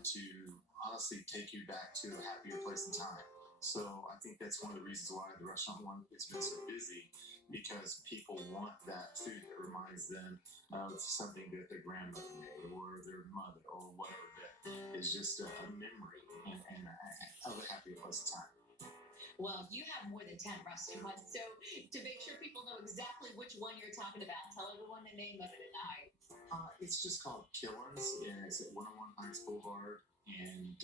restaurant to honestly take you back to a happier place in time. So I think that's one of the reasons why the restaurant one has been so busy, because people want that food that reminds them of something that their grandmother made or their mother or whatever, that is just a memory of a happier place in time. Well, you have more than 10 restaurants. So, to make sure people know exactly which one you're talking about, tell everyone the name of it tonight. It's just called Killeen'S, and it's at 101 Heights Boulevard, and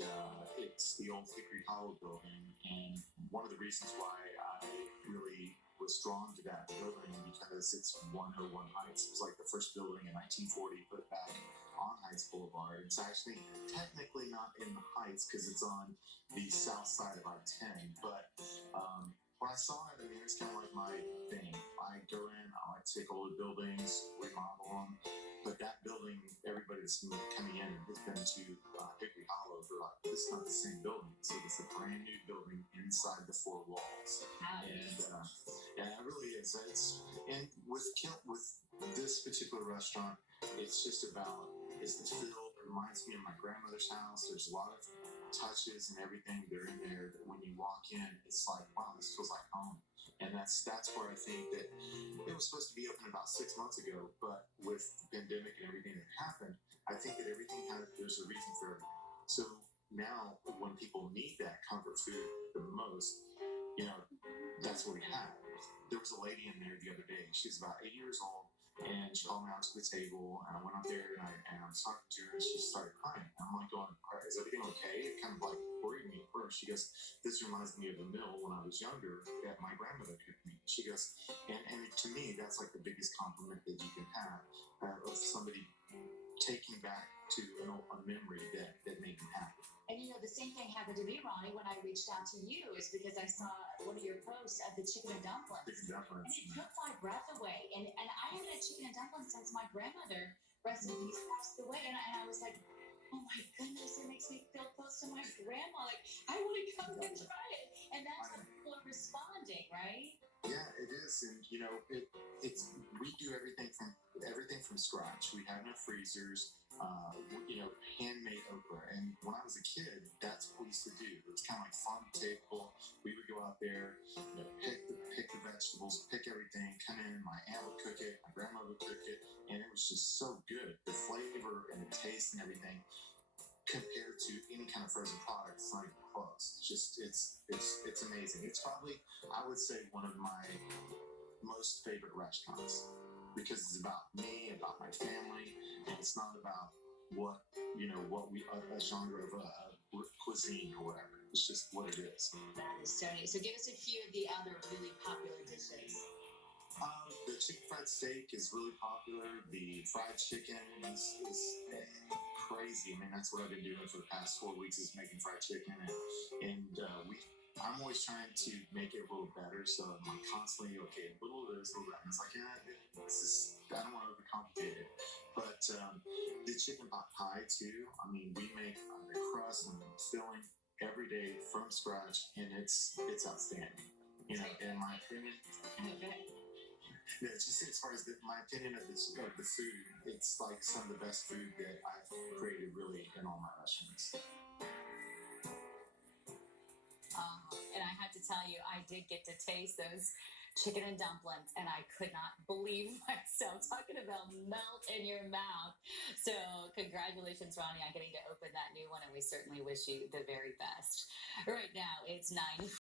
it's the old Hickory Hollow building. And one of the reasons why I really was drawn to that building because it's 101 Heights. It was like the first building in 1940 put back on Heights Boulevard. It's actually technically not in the Heights because it's on the south side of I-10, but when I saw it, I mean, it's kind of like my thing. I go in, I like to take older buildings, remodel them. But that building, everybody that's coming in has been to Hickory Hollow. They're like, this is not the same building. So it's a brand new building inside the four walls. And it really is. And with this particular restaurant, it's just about, it's the feel. It reminds me of my grandmother's house. There's a lot of touches and everything that are in there that when you walk in, it's like, wow, this feels like home. And that's where I think that it was supposed to be open about 6 months ago, but with the pandemic and everything that happened, I think that there's a reason for everything. So now when people need that comfort food the most, that's what we have. There was a lady in there the other day. She's about 80 years old, and she called me out to the table, and I went up there, and I was talking to her, and she started crying. And I'm like going, is everything okay? It kind of like worried me at first. She goes, this reminds me of the meal when I was younger that my grandmother cooked me. She goes, and to me, that's like the biggest compliment that you can have of somebody taking back to a memory that made them happy. And the same thing happened to me, Ronnie, when I reached out to you, is because I saw one of your posts of the chicken and dumplings. Chicken dumplings. And it took my breath away. And I haven't had chicken and dumplings since my grandmother, rest in peace, passed away. And I was like, oh my goodness, it makes me feel close to my grandma. Like, I want to come and try it. And that's how people are responding, right? Yeah, it is. And we do everything from scratch. We have no freezers, handmade okra. And when I was a kid, that's what we used to do. It was kind of like farm to table. We would go out there, pick the vegetables, pick everything, come in. My aunt would cook it, my grandma would cook it, and it was just so good. The flavor and the taste and everything, compared to any kind of frozen product, it's not even close. It's amazing. It's probably, I would say, one of my most favorite restaurants because it's about me, about my family, and it's not about what a genre of cuisine or whatever. It's just what it is. That is so neat. So give us a few of the other really popular dishes. The chicken fried steak is really popular. The fried chicken is crazy. I mean, that's what I've been doing for the past 4 weeks is making fried chicken, and I'm always trying to make it a little better. So I'm like constantly, okay, a little of this, a little of that. And it's like, I don't want to overcomplicate it. But the chicken pot pie too. I mean, we make the crust and the filling every day from scratch, and it's outstanding. In my opinion. Okay. Yeah, just as far as my opinion of the food, it's like some of the best food that I've created really in all my restaurants. And I have to tell you, I did get to taste those chicken and dumplings, and I could not believe myself. Talking about melt in your mouth. So congratulations, Ronnie, on getting to open that new one, and we certainly wish you the very best. Right now, it's 9.